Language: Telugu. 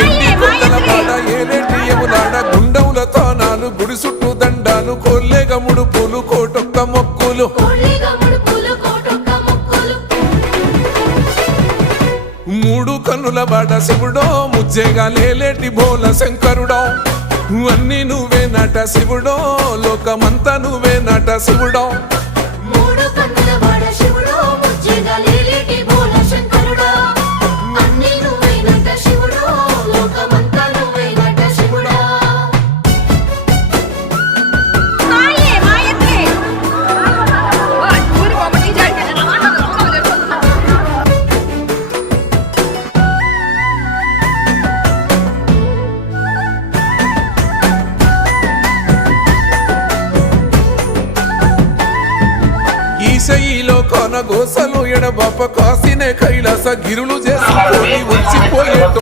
ఎండి కొండల పాట ఏలేటి యములాడ గుండముల తానాలు గుడి చుట్టూ దండాలు కొల్లేగ ముడుపులు కోటొక్క మొక్కులు మూడు కన్నుల బాట శివుడో ముజ్జేగా లేలేటి బోల శంకరుడో అన్ని నువ్వే నట శివుడో లోకమంతా నువ్వే నట శివుడో ఈశయిలో కొన గోసలు ఎడబాప కాసినే కైలాస గిరులు చేసుకొని వచ్చిపోయేట్టు